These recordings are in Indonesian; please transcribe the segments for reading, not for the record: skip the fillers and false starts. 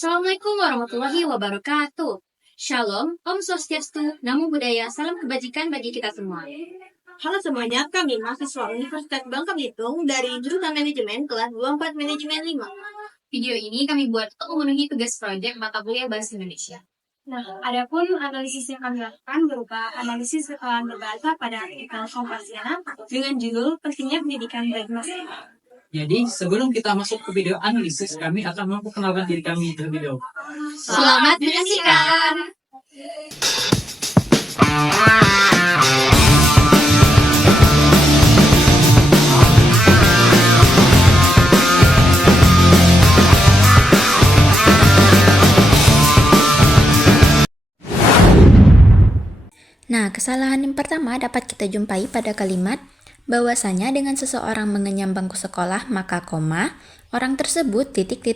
Assalamualaikum warahmatullahi wabarakatuh. Shalom, Om Swastiastu, Namo Buddhaya, salam kebajikan bagi kita semua. Halo semuanya, kami mahasiswa Universitas Bangka Belitung dari jurusan Manajemen kelas 24 Manajemen 5. Video ini kami buat untuk memenuhi tugas proyek mata kuliah Bahasa Indonesia. Nah, adapun analisis yang kami lakukan berupa analisis kesalahan berbahasa pada artikel Kompasiana dengan judul Pentingnya Pendidikan bagi Masa Depan. Jadi, sebelum kita masuk ke video analisis, kami akan memperkenalkan diri kami terlebih dahulu. Selamat menyaksikan. Nah, kesalahan yang pertama dapat kita jumpai pada kalimat bahwasanya dengan seseorang mengenyam bangku sekolah, maka koma, orang tersebut titik.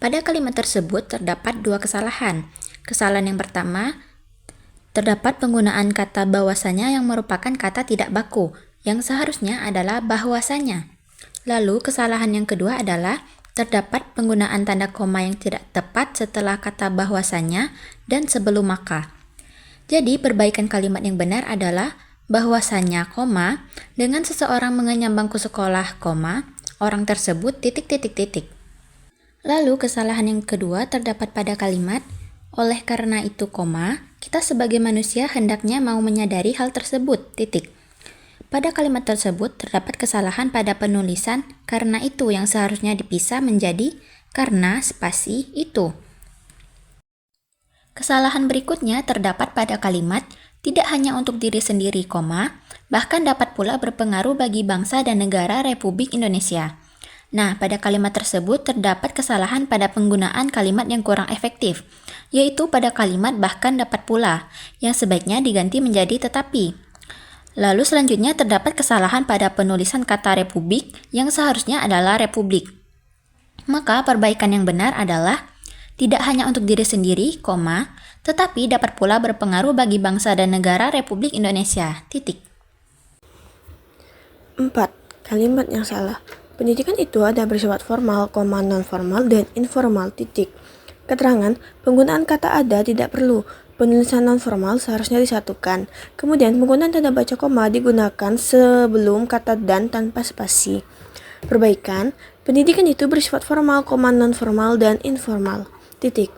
Pada kalimat tersebut terdapat dua kesalahan. Kesalahan yang pertama, terdapat penggunaan kata bahwasanya yang merupakan kata tidak baku, yang seharusnya adalah bahwasanya. Lalu kesalahan yang kedua adalah terdapat penggunaan tanda koma yang tidak tepat setelah kata bahwasanya dan sebelum maka. Jadi perbaikan kalimat yang benar adalah bahwasanya, koma, dengan seseorang mengenyam bangku sekolah, koma, orang tersebut titik. Lalu kesalahan yang kedua terdapat pada kalimat oleh karena itu, koma, kita sebagai manusia hendaknya mau menyadari hal tersebut, titik. Pada kalimat tersebut terdapat kesalahan pada penulisan karena itu yang seharusnya dipisah menjadi karena spasi itu. Kesalahan berikutnya terdapat pada kalimat tidak hanya untuk diri sendiri, koma, bahkan dapat pula berpengaruh bagi bangsa dan negara Republik Indonesia. Nah, pada kalimat tersebut terdapat kesalahan pada penggunaan kalimat yang kurang efektif, yaitu pada kalimat bahkan dapat pula, yang sebaiknya diganti menjadi tetapi. Lalu selanjutnya terdapat kesalahan pada penulisan kata Republik yang seharusnya adalah Republik. Maka perbaikan yang benar adalah tidak hanya untuk diri sendiri, koma, tetapi dapat pula berpengaruh bagi bangsa dan negara Republik Indonesia, titik. 4. Kalimat yang salah. Pendidikan itu ada bersifat formal, non-formal, dan informal, titik. Keterangan, penggunaan kata ada tidak perlu. Penulisan non-formal seharusnya disatukan. Kemudian penggunaan tanda baca koma digunakan sebelum kata dan tanpa spasi. Perbaikan, pendidikan itu bersifat formal, non-formal, dan informal. Titik.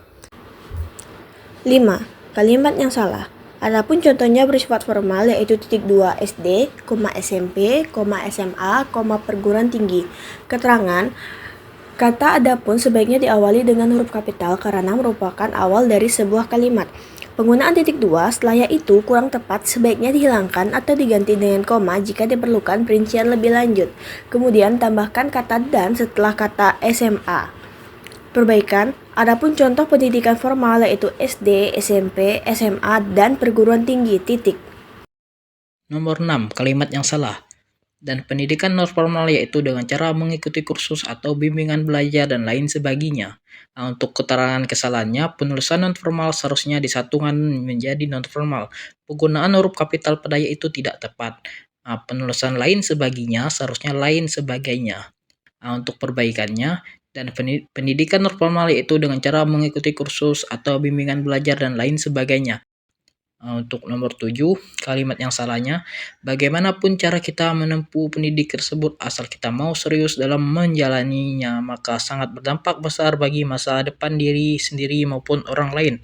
5. Kalimat yang salah. Adapun contohnya bersifat formal yaitu titik 2 SD, SMP, SMA, perguruan tinggi. Keterangan, kata adapun sebaiknya diawali dengan huruf kapital karena merupakan awal dari sebuah kalimat. Penggunaan titik 2 setelah itu kurang tepat, sebaiknya dihilangkan atau diganti dengan koma jika diperlukan perincian lebih lanjut. Kemudian tambahkan kata dan setelah kata SMA. Perbaikan, adapun contoh pendidikan formal yaitu SD, SMP, SMA, dan perguruan tinggi, titik. Nomor 6. Kalimat yang salah. Dan pendidikan non formal yaitu dengan cara mengikuti kursus atau bimbingan belajar dan lain sebagainya. Nah, untuk keterangan kesalahannya, penulisan non formal seharusnya disatukan menjadi non formal. Penggunaan huruf kapital pada itu tidak tepat. Nah, penulisan lain sebagainya seharusnya lain sebagainya. Nah, untuk perbaikannya, dan pendidikan non formal yaitu dengan cara mengikuti kursus atau bimbingan belajar dan lain sebagainya. Untuk nomor 7, kalimat yang salahnya, bagaimanapun cara kita menempuh pendidik tersebut asal kita mau serius dalam menjalaninya, maka sangat berdampak besar bagi masa depan diri sendiri maupun orang lain.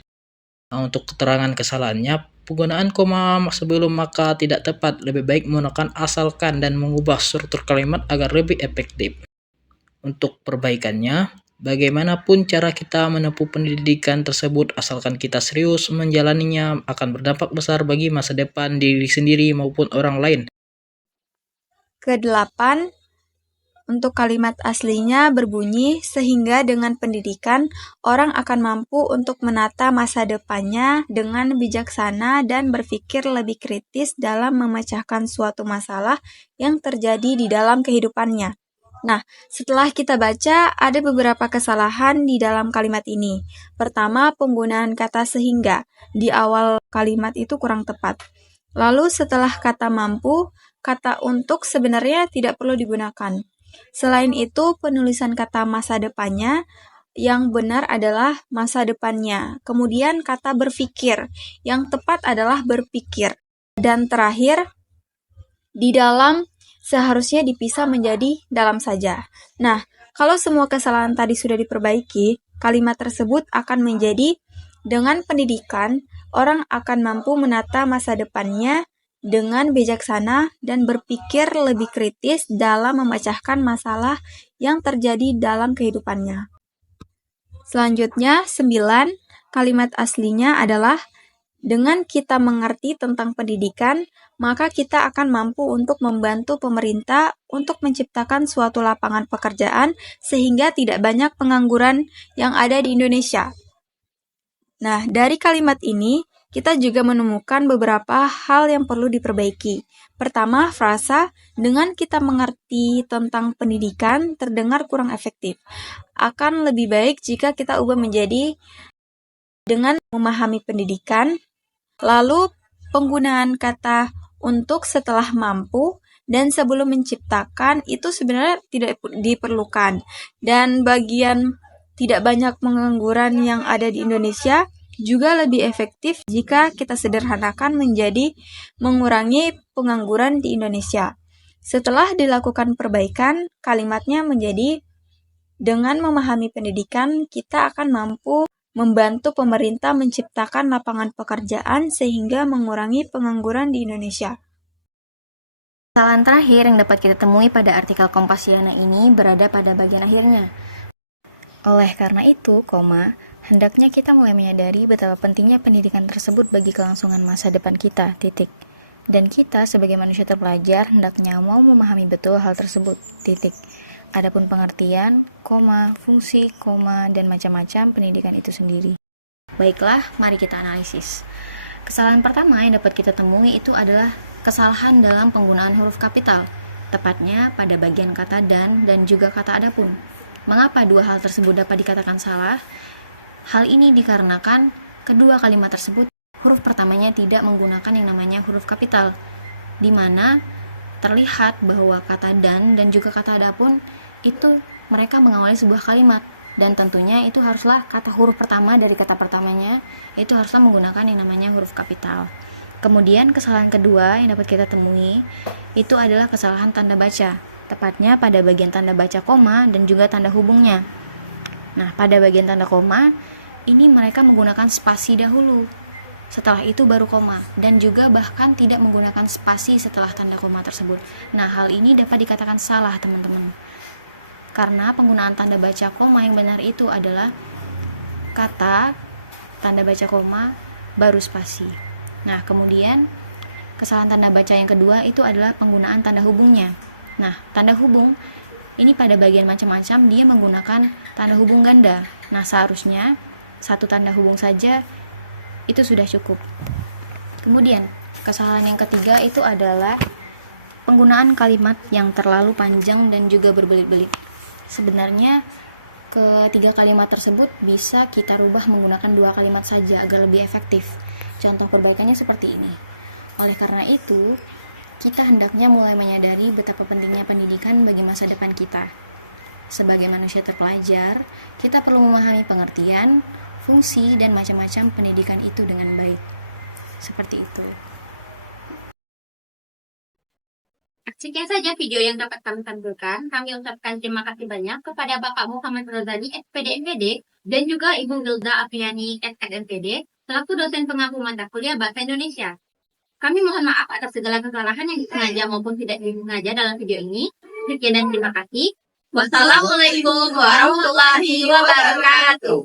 Untuk keterangan kesalahannya, penggunaan koma sebelum maka tidak tepat, lebih baik menggunakan asalkan dan mengubah struktur kalimat agar lebih efektif. Untuk perbaikannya, bagaimanapun cara kita menempuh pendidikan tersebut asalkan kita serius menjalaninya akan berdampak besar bagi masa depan diri sendiri maupun orang lain. Ke-8, untuk kalimat aslinya berbunyi sehingga dengan pendidikan orang akan mampu untuk menata masa depannya dengan bijaksana dan berpikir lebih kritis dalam memecahkan suatu masalah yang terjadi di dalam kehidupannya. Nah, setelah kita baca, ada beberapa kesalahan di dalam kalimat ini. Pertama, penggunaan kata sehingga di awal kalimat itu kurang tepat. Lalu setelah kata mampu, kata untuk sebenarnya tidak perlu digunakan. Selain itu, penulisan kata masa depannya yang benar adalah masa depannya. Kemudian kata berpikir, yang tepat adalah berpikir. Dan terakhir, di dalam seharusnya dipisah menjadi dalam saja. Nah, kalau semua kesalahan tadi sudah diperbaiki, kalimat tersebut akan menjadi dengan pendidikan, orang akan mampu menata masa depannya dengan bijaksana dan berpikir lebih kritis dalam memecahkan masalah yang terjadi dalam kehidupannya. Selanjutnya, 9, kalimat aslinya adalah dengan kita mengerti tentang pendidikan, maka kita akan mampu untuk membantu pemerintah untuk menciptakan suatu lapangan pekerjaan sehingga tidak banyak pengangguran yang ada di Indonesia. Nah, dari kalimat ini, kita juga menemukan beberapa hal yang perlu diperbaiki. Pertama, frasa dengan kita mengerti tentang pendidikan terdengar kurang efektif. Akan lebih baik jika kita ubah menjadi dengan memahami pendidikan, lalu penggunaan kata untuk setelah mampu dan sebelum menciptakan itu sebenarnya tidak diperlukan. Dan bagian tidak banyak pengangguran yang ada di Indonesia juga lebih efektif jika kita sederhanakan menjadi mengurangi pengangguran di Indonesia. Setelah dilakukan perbaikan, kalimatnya menjadi dengan memahami pendidikan, kita akan mampu membantu pemerintah menciptakan lapangan pekerjaan sehingga mengurangi pengangguran di Indonesia. Kesalahan terakhir yang dapat kita temui pada artikel Kompasiana ini berada pada bagian akhirnya. Oleh karena itu, hendaknya kita mulai menyadari betapa pentingnya pendidikan tersebut bagi kelangsungan masa depan kita, titik. Dan kita sebagai manusia terpelajar hendaknya mau memahami betul hal tersebut, titik. Adapun pengertian, fungsi, dan macam-macam pendidikan itu sendiri. Baiklah, mari kita analisis. Kesalahan pertama yang dapat kita temui itu adalah kesalahan dalam penggunaan huruf kapital, tepatnya pada bagian kata dan juga kata adapun. Mengapa dua hal tersebut dapat dikatakan salah? Hal ini dikarenakan kedua kalimat tersebut huruf pertamanya tidak menggunakan yang namanya huruf kapital, di mana terlihat bahwa kata dan juga kata adapun itu mereka mengawali sebuah kalimat, dan tentunya itu haruslah kata huruf pertama dari kata pertamanya itu haruslah menggunakan yang namanya huruf kapital. Kemudian kesalahan kedua yang dapat kita temui itu adalah kesalahan tanda baca, tepatnya pada bagian tanda baca koma dan juga tanda hubungnya. Nah, pada bagian tanda koma ini mereka menggunakan spasi dahulu, setelah itu baru koma, dan juga bahkan tidak menggunakan spasi setelah tanda koma tersebut. Nah, hal ini dapat dikatakan salah, teman-teman. Karena penggunaan tanda baca koma yang benar itu adalah kata, tanda baca koma, baru spasi. Nah, kemudian kesalahan tanda baca yang kedua itu adalah penggunaan tanda hubungnya. Nah, tanda hubung ini pada bagian macam-macam dia menggunakan tanda hubung ganda. Nah, seharusnya satu tanda hubung saja itu sudah cukup. Kemudian, kesalahan yang ketiga itu adalah penggunaan kalimat yang terlalu panjang dan juga berbelit-belit. Sebenarnya, ketiga kalimat tersebut bisa kita rubah menggunakan dua kalimat saja agar lebih efektif. Contoh perbaikannya seperti ini. Oleh karena itu, kita hendaknya mulai menyadari betapa pentingnya pendidikan bagi masa depan kita. Sebagai manusia terpelajar, kita perlu memahami pengertian, fungsi, dan macam-macam pendidikan itu dengan baik. Seperti itu. Sekian saja video yang dapat kami tampilkan. Kami ucapkan terima kasih banyak kepada Bapak Muhammad Rozani, SPD MPD, dan juga Ibu Gilda Apriani, SNMPD, selaku dosen pengampu mata kuliah Bahasa Indonesia. Kami mohon maaf atas segala kesalahan yang disengaja maupun tidak disengaja dalam video ini. Sekian dan terima kasih. Wassalamualaikum warahmatullahi wabarakatuh.